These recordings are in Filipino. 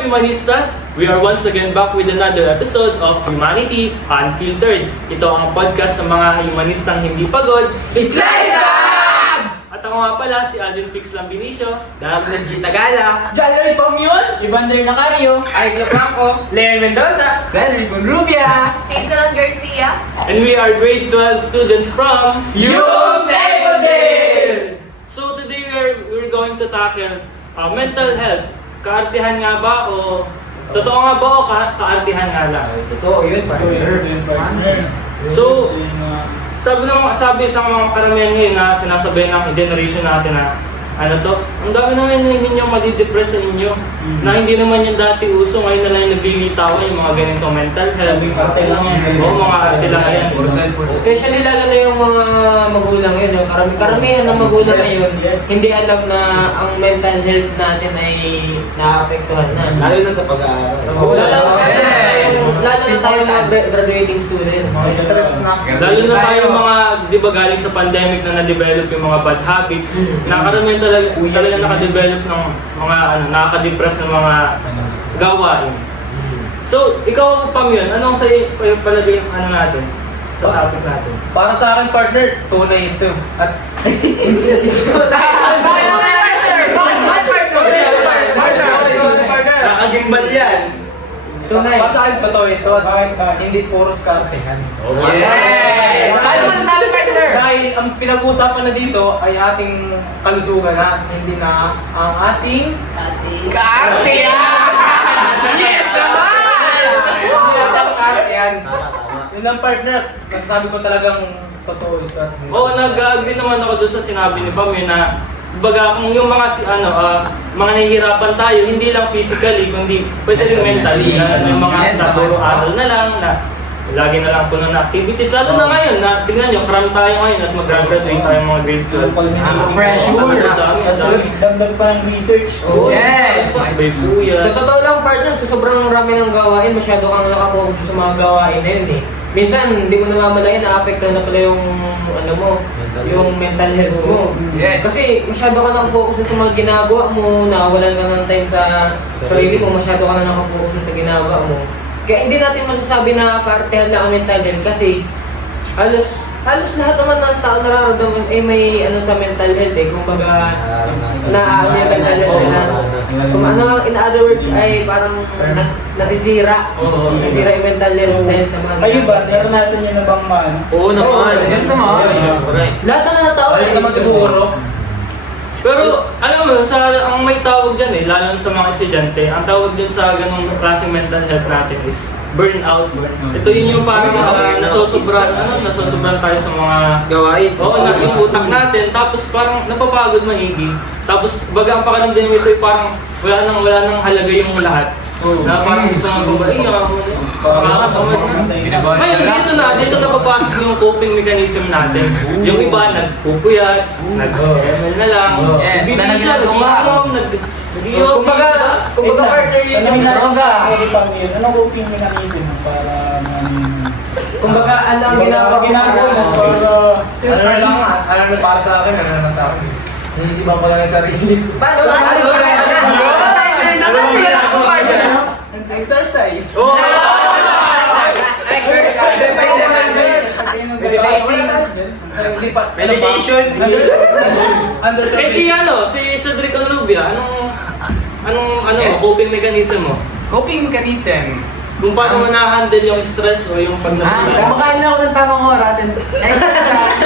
up, Humanistas? We are once again back with another episode of Humanity Unfiltered. Ito ang podcast sa mga humanistang hindi pagod. Islaydab! At ako nga pala, si Alden Pix Lambinicio. David G. Tagala, Jalery Pamyon, Evander Nacario, Aiglo Franco, Leon Mendoza, Cedric Rubia, Hazelon Garcia. And we are grade 12 students from Yung Sabodale! So today we're going to tackle mental health. Kaartihan nga ba o totoo nga ba o kaartihan nga lang? Totoo yun, partner. So, sabi sa mga karamihan ngayon na sinasabi ng generation natin na ano to, ang dami naman na hindi nyo madidepress sa inyo. Na hindi naman yung dati uso, ngayon na lang yung naglilitawan yung mga ganito mental health. Sabing arte lang yan. Oo, mga arte lang yan. Especially lalo na yung mga magulang yun, yung karamihan ng magulang ngayon, hindi alam na ang mental health natin ay naapektuhan na. Lalo na sa pag-aaral. Lalo na tayo mga graduating students. Stress na. Lalo na tayo mga, di ba galing sa pandemic na na-develop yung mga bad habits, nakaramihan talaga nakadevelop ng mga nakaka-depress ng mga gawain. So, ikaw Pam yun, anong sa palagay yung natin? Sa topic natin? Para sa akin, partner, tunay ito. At Nakagimbal yan. para sa akin, totoo ito. At hindi puro skartehan. Yes! Ano masasabi, partner? Dahil ang pinag-uusapan na dito ay ating kalusugan na hindi na ang ating kaartehan! Yes naman! Hindi na ang kaartehan. Yun lang, partner. Masasabi ko talagang totoo ito. Oo, nag-agree naman ako doon sa sinabi ni Pam na baga kung yung mga mga nahihirapan tayo, hindi lang physically, kundi pwede rin mentally. Yung mga sa puro aral na lang, na lagi na lang puno na activities. Lalo na ngayon, na tingnan nyo, cram tayo ngayon at mag-graduate tayo mga grade 12. Pressure. Dagdag pa ng research. Yes! May buya. Sa totoo lang, partner, sa sobrang rami ng gawain, masyado kang nakapokus sa mga gawain na yun eh. Minsan, hindi mo namamalayan na apekto na pala yung yung mental health mo. Yes. Kasi masyado ka nang focus sa mga ginagawa mo, nawalan ka ng time sa sarili mo, masyado ka na nakapokus sa ginagawa mo. Kaya hindi natin masasabi na kaartehan na ang mental health kasi halos lahat naman ng tao nararamdaman may sa mental health eh. Kumbaga, may mental health na in other words ay parang nasisira. Nasisira yung mental health dahil sa mga Kayo ba, naranasan niyo na bang man? Oo naman. Yes naman. lahat naman ng tao Ay, naman siguro. Pero alam mo, ang may tawag dyan lalo na sa mga estudyante, ang tawag dyan sa ganung klaseng mental health natin is burnout. Ito yun yung parang nasosobran tayo sa mga Gawain. oo, yung utak natin, tapos parang napapagod maigi. Tapos baga ang pakaramdam ito ay parang wala nang halaga yung lahat. Na parang gusto nga babae, ngayon dito na papasok yung coping mechanism natin. Yung iba nagpupuyat, nag-ML na lang, bibisa, nag-iinom, nag-ios. Kumbaga partner yun yung Anong coping mechanism para kumbaga ano ang ginagawa mo ano na para sa akin, ano na sa akin. Hindi ba pala ng sarili? Exercise! Oh! Meditation. Si Cedric Rubia, anong coping mechanism mo? Coping mechanism. Kung paano mo na-handle yung stress o yung pagdadala? Kumakain na ako ng tamang oras and exercise.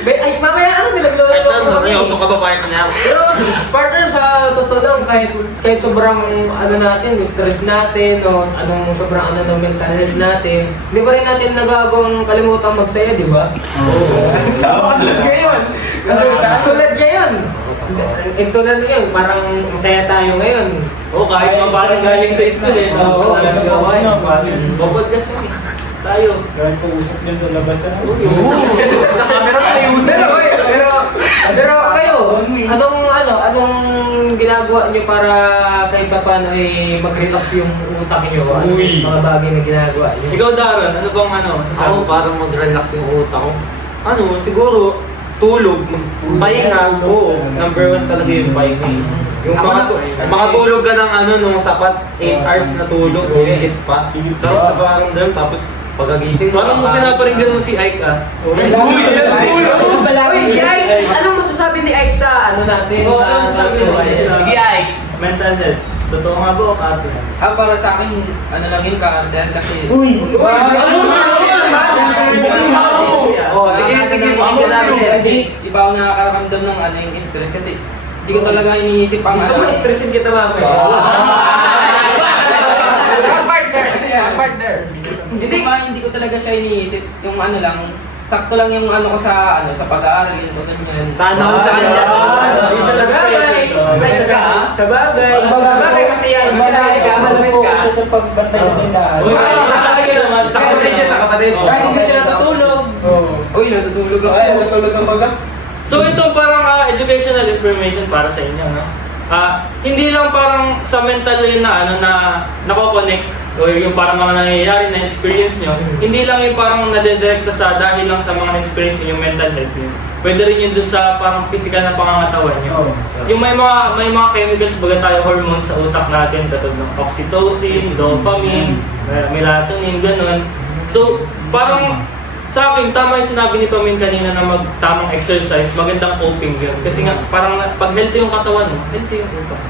Ay, mamaya ano nilaglaro May usok ka ba partner? Pero partner sa totoo lang, kahit sobrang natin, stress natin, o anong sobrang mental health natin, di ba rin natin nagagawang kalimutan magsaya, di ba? Sama ka talaga yun. Tulad ngayon. Tulad ngayon, parang masaya tayo ngayon. Oo, kahit mapalang galing sa school tapos talagang gawain. Babodcast kami. Tayo. Gawin po usap din sa labas na. Sa camera may user, pero kayo, anong ginagawa niyo para kahit pa paano mag-relax yung utak niyo? Uy. Mga bagay na ginagawa niyo? Ikaw Daron, ano bang sasabi? Ako parang mag-relax yung utak ko. Siguro, tulog, pahinga, number 1 talaga yung pahinga. Yung makatulog ka ng nung sapat 8 hours na tulog, higit pa. Sarap sa pakiramdam, tapos pagagising mo. Parang pinaparinggan mo si Ike Uy, si Ike! Anong masasabi ni Ike sa natin? Oo, anong masasabi mo? Sige, Ike! Mental health. Totoo nga ba o arte? Para sa akin, lang yung kaartehan kasi... Sige, pakinggan namin. Kasi di ba ako nakakaramdam ng yung stress kasi hindi ko talaga iniisip ang Gusto mo stressin kita mamaya? Hindi ko talaga siya iniisip. Yung sakto lang yung ko sa pag-aaral, yun o ganyan. Sana ako sa kanya. Sa bagay! Sa bagay! Sa bagay kasi yan! Malamit ka! siya sa pagbantay sa tindahan. Sa kapatid niya, sa kapatid. Kahit hindi siya natutulog. Uy, natutulog ako. Natutulog ng baga. So ito parang educational information para sa inyo, no? Hindi lang parang sa mental yun na na nako-connect or yung parang mga nangyayari na experience nyo, hindi lang yung parang nadedirekta sa dahil lang sa mga na-experience nyo yung mental health nyo. Pwede rin yun doon sa parang physical na pangangatawan nyo. Yung may mga chemicals baga tayo hormones sa utak natin katulad ng oxytocin, dopamine, melatonin, ganun. So parang sa akin, tama yung sinabi ni Pamin kanina na magtamang exercise, magandang coping yun. Kasi nga, parang pag healthy yung katawan mo, healthy yung utak.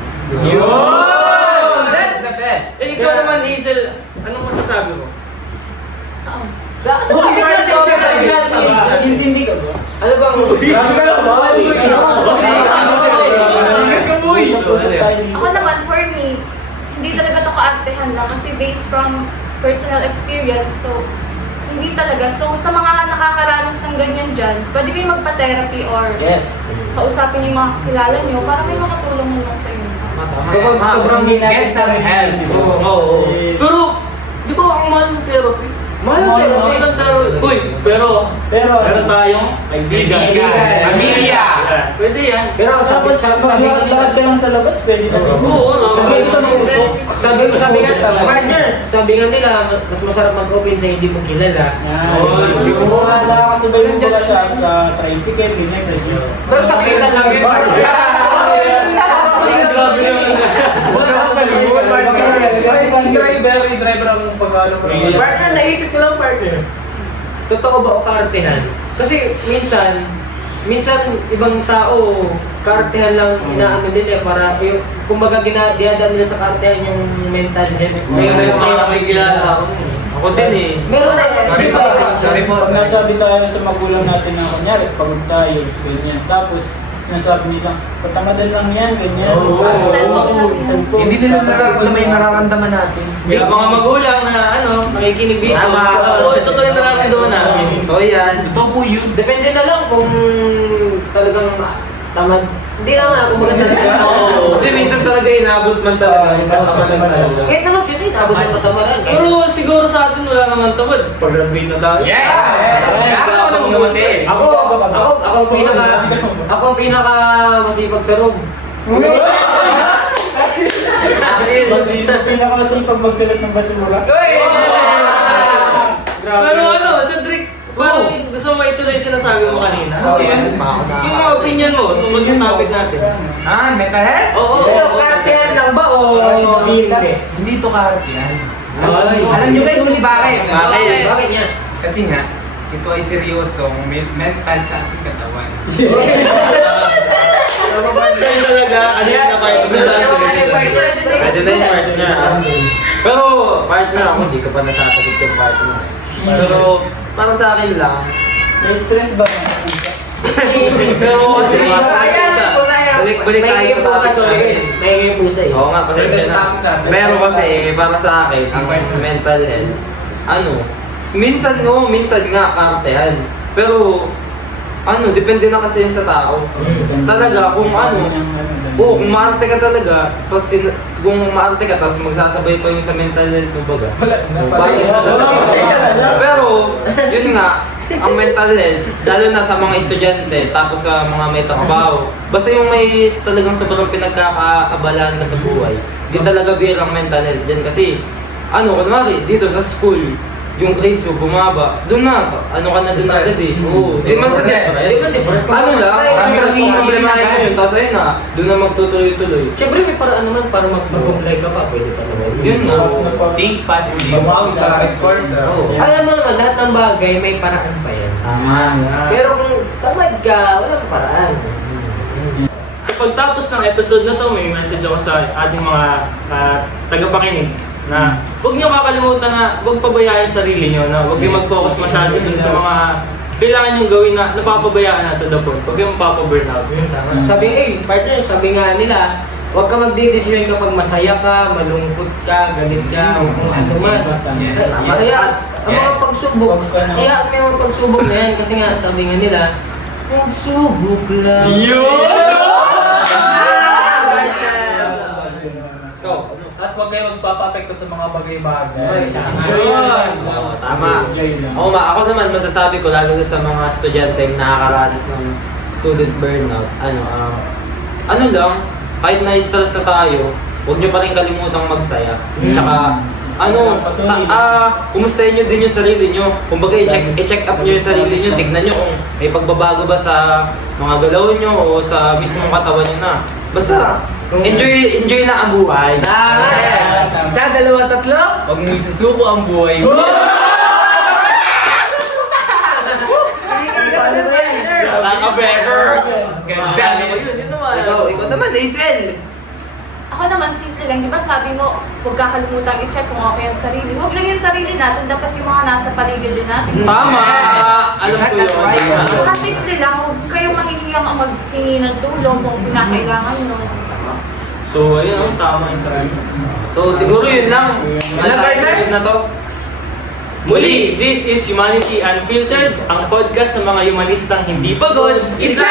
That's the best! Ikaw naman, Hazel, anong masasabi mo? Sa topic natin, Intindi ka ba? ano bang... Usap-usap tayo dito. Ako naman, for me, hindi talaga to kaartehan lang kasi based from personal experience. So, hindi talaga. So, sa mga nakakaranas ng ganyan dyan, pwede kayo magpa-therapy or Yes. kausapin yung mga kilala nyo para may makatulong na lang sa inyo. Kapag sobrang Hindi natin get some help. Oo. Pero, di ba ang mahal ng therapy? Mahal ng therapy. Mahal ng therapy. Uy, pero meron tayong kaibigan. Pamilya. Yeah, pwede yan. Pero Tapos, maglakad ka lang sa labas, pwede na rin. Oo, no? Sabi ko sa puso. Sabi nga, talaga. partner, sabi nga nila, mas masarap mag-open sa hindi mo kilala. Hindi ko muna nakakasabay mo pala siya sa tricycle, ganyan. Pero sabitan lang yun. Driver ako ng pag-aaral. Partner, naisip ko lang partner. Totoo ba o kaartehan? Kasi minsan ibang tao, kaartehan lang inaamin nila para yung kumbaga dinadaan nila sa kaartehan yung mental health. May makakilala ako. Ako din eh. Meron na Pag nasabi tayo sa magulang natin na kunyari, pagod tayo, ganyan. Tapos, sinasabi nila, patamadan lang yan, ganyan. Cellphone lang yun. Hindi nila nararamdaman yung nararamdaman natin. May mga magulang na nakikinig dito. Oo, ito tuloy na nararamdaman namin. Ito yan. Ito po yun. Depende na lang kung talagang tamad. Hindi naman ako maganda. Oo. Kasi minsan talaga inabot man talaga. Kahit naman sila, inabot ng katamaran. Pero siguro sa atin wala naman tamad. Pag-graduate na tayo. Ako ang pinaka masipag sa room. Pinakamasipag magpilit ng basura. Pero Cedric, parang gusto mo ituloy yung sinasabi mo kanina. Yung mga opinion mo tungkol sa topic natin. Mental health? Oo. Pero kaartehan lang ba o hindi? Hindi ito kaartihan. Ay. Alam nyo guys, hindi bakit? Bakit? Bakit niya? Kasi nga, ito ay seryosong mental sa ating katawan. Yan talaga, kanina part na lang Pwede na yung part niya. Pero partner ako, hindi ko pa nasasagot yung part mo. Pero para sa akin lang, Na-stress ba? pero kasi balik tayo sa topic natin. May pusa eh. Oo nga, pasensya na. Pero kasi para sa akin, ang mental health, minsan nga kaartehan. Pero depende na kasi yan sa tao. Talaga, kung kung maarte ka talaga, kung maarte ka, tapos magsasabay pa yung sa mental health, kumbaga. Pero, yun nga, ang mental health, lalo na sa mga estudyante, tapos sa mga may trabaho, basta yung may talagang sobrang pinagkakaabalahan ka sa buhay, di talaga bilang mental health dyan. Kasi, kunwari, dito sa school, yung grades mo bumaba, doon na, ano ka na doon agad eh. Oo, di man sa Yes. depress. Ano lang, ang magiging problemahin mo yun, tapos ayun na, doon na magtutuloy-tuloy. Siyempre may paraan naman para mag-apply ka pa, pwede pa naman. Yun nga. Think positive. Babawi sa record. Oo. Alam mo naman, lahat ng bagay may paraan pa yan. Tama. Pero kung tamad ka, walang paraan. Sa pagtapos ng episode na to, may message ako sa ating mga tagapakinig na huwag niyo kakalimutan na huwag pabayaan yung sarili niyo, na huwag niyo mag-focus masyado dun sa mga kailangan niyong gawin na napapabayaan na to the point. Huwag kayong mapapaburnout. Sabi, partner, sabi nga nila, huwag ka magdidesisyon kapag masaya ka, malungkot ka, galit ka, o kung ano man. Kaya, ang mga pagsubok, kaya ang mga pagsubok na yan, kasi nga, sabi nga nila, pagsubok lang. At huwag kayo magpapapekto sa mga bagay-bagay. Ay, tama. Enjoy lang. Oo, tama. Enjoy lang. Ako naman masasabi ko lalo sa mga estudyante nakakaranas ng student burnout. Ano lang, kahit na-stress na tayo, huwag nyo pa rin kalimutang magsaya. Tsaka, kumustahin nyo din yung sarili nyo. Kumbaga, i-check up nyo yung sarili nyo. Tignan nyo kung may pagbabago ba sa mga galaw nyo o sa mismong katawan nyo na. Basta, enjoy na ang buhay. Isa, dalawa, tatlo. Huwag nang isusuko ang buhay mo. Nakaka-better! Ganda naman yun, yun naman. Ikaw naman, Hazel! Ako naman, simple lang. Di ba sabi mo, huwag kakalimutan i-check kung okay ang sarili. Huwag lang yung sarili natin, dapat yung mga nasa paligid din natin. Tama! Alam ko yun. Saka simple lang, huwag kayong mahihiyang ang maghingi ng tulong kung pinakailangan nyo. So, ayun, tama yung sarili. So, siguro yun lang. Ano sa episode na to? Muli, this is Humanity Unfiltered, ang podcast ng mga humanistang hindi pagod. Isa!